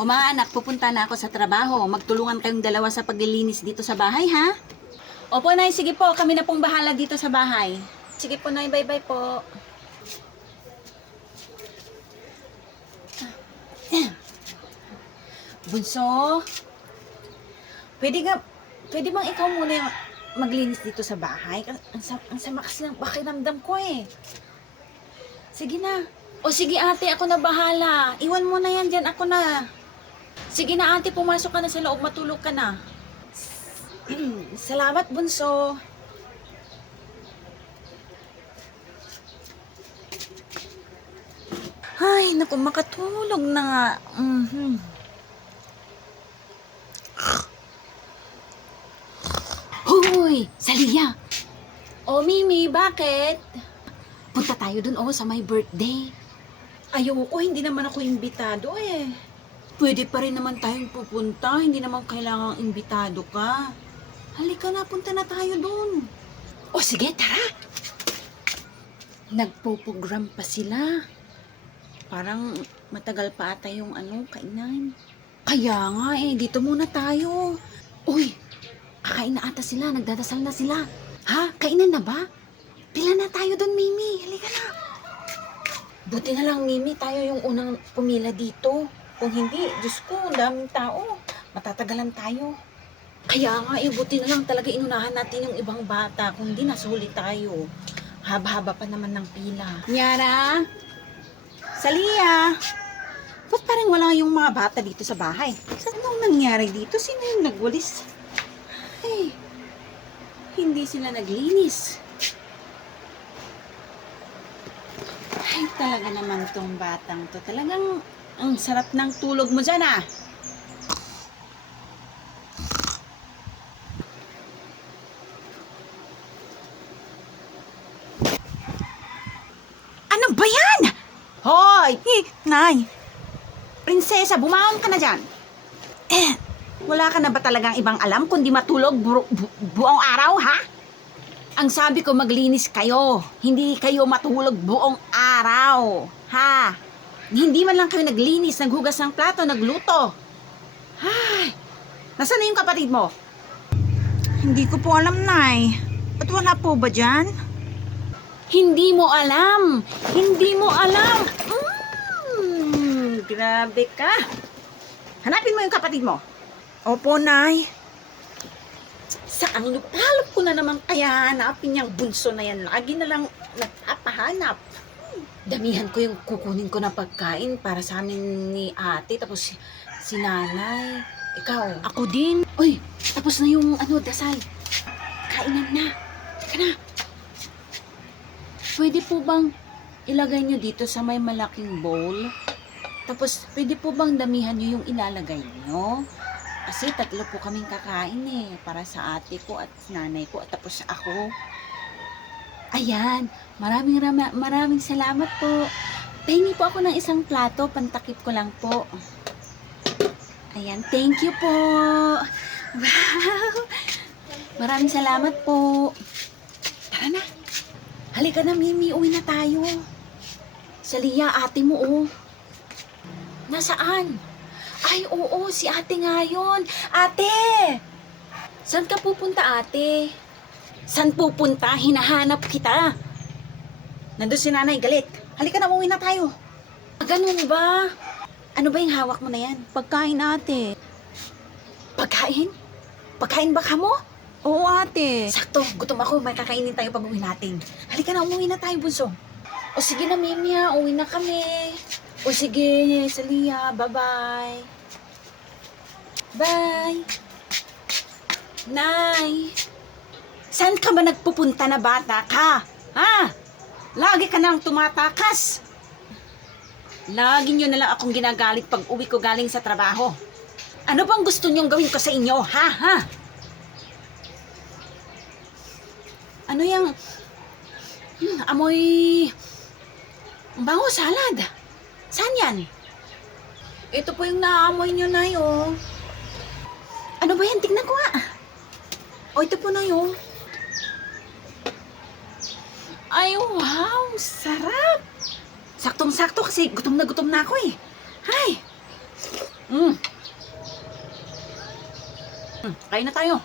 O mga anak, pupunta na ako sa trabaho. Magtulungan kayong dalawa sa paglilinis dito sa bahay, ha? Opo, Nay. Sige po. Kami na pong bahala dito sa bahay. Sige po, Nay. Bye-bye po. Bunso, pwede bang ikaw muna yung maglinis dito sa bahay? Ang sama kasi ng pakiramdam ko eh. Sige na. O sige ate, ako na bahala. Iwan mo na yan dyan, ako na. Sige na ate, pumasok ka na sa loob, matulog ka na. Salamat bunso. Ay, naku, makatulog na nga. Hoy, Salia! O Mimi, bakit? Punta tayo dun sa my birthday. Ayoko, hindi naman ako imbitado eh. Pwede pa rin naman tayong pupunta, hindi naman kailangang imbitado ka. Halika na, punta na tayo dun. O sige, tara! Nagpo-program pa sila. Parang matagal pa ata yung kainan. Kaya nga dito muna tayo. Uy, kakain na ata sila, nagdadasal na sila. Ha? Kainan na ba? Pila na tayo doon, Mimi. Halika na. Buti na lang, Mimi, tayo yung unang pumila dito. Kung hindi, Diyos ko, ang daming tao. Matatagalan tayo. Kaya nga, buti na lang talaga inunahan natin yung ibang bata. Kung hindi, nasulit tayo. Haba-haba pa naman ng pila. Nyara! Salia! Ba't parang wala yung mga bata dito sa bahay? Anong nangyari dito? Sino yung nagwalis? Ay, hindi sila naglinis. Ay, talaga naman tong batang to. Talagang ang sarap ng tulog mo dyan ah. Ano ba yan? Hoy! Nay! Prinsesa, bumangon ka na dyan. Wala ka na ba talagang ibang alam kundi matulog buong araw, ha? Ang sabi ko, maglinis kayo. Hindi kayo matulog buong araw. Ha? Hindi man lang kayo naglinis, naghugas ng plato, nagluto. Ay, nasaan na yung kapatid mo? Hindi ko po alam, Nay. Ba't wala po ba dyan? Hindi mo alam. Hindi mo alam. Grabe ka. Hanapin mo yung kapatid mo. Opo, Nay. Saan lupalop ko na naman kaya hanapin yung bunso na yan. Lagi na lang nagpapahanap. Damihan ko yung kukunin ko na pagkain para sa amin ni ate. Tapos si nanay. Ikaw. Ako din. Uy, tapos na yung dasal. Kainan na. Teka na. Pwede po bang ilagay nyo dito sa may malaking bowl? Tapos, pwede po bang damihan nyo yung ilalagay nyo? Kasi 3 po kaming kakain para sa ate ko at nanay ko at tapos ako. Ayan, maraming salamat po. Pahingi po ako ng isang plato, pantakip ko lang po. Ayan, thank you po. Wow! Maraming salamat po. Tara na. Halika na, Mimi, uwi na tayo. Salia, ate mo Nasaan? Ay, oo, si ate nga yun. Ate! Saan ka pupunta, ate? Saan pupunta? Hinahanap kita. Nandun si nanay, galit. Halika na, umuwi na tayo. Ganun ba? Ano ba yung hawak mo na yan? Pagkain, ate. Pagkain? Pagkain ba ka mo? Oo, ate. Sakto, gutom ako. May kakainin tayo pag uwi natin. Halika na, umuwi na tayo, bunso. O sige na, Mimi, uwi na kami. O sige, Salia, bye-bye. Bye. Nay, saan ka ba nagpupunta na bata ka? Ha? Lagi ka nang tumatakas. Lagi nyo na lang akong ginagalit pag uwi ko galing sa trabaho. Ano bang gusto nyong gawin ko sa inyo, ha? Ano yung amoy bango salad? Saan yan? Ito po yung naamoy nyo na yun. Ano ba yan? Tignan ko nga. O, ito po na yun. Ay, wow! Sarap! Saktong-sakto kasi gutom na ako eh. Ay! Mm. Kain na tayo.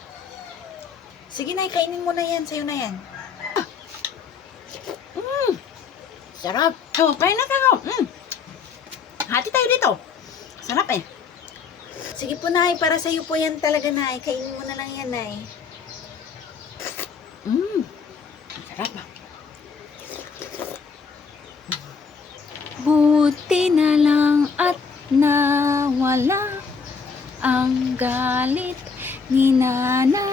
Sige, Nay, kainin mo na yan. Sa'yo na yan. Sarap. Oh, kain na tayo. Hati tayo dito. Sarap eh. Sige po, Nay. Para sa'yo po yan talaga, Nay. Kainin mo na lang yan, Nay. Sarap ah. Buti na lang at nawala ang galit ni nanay.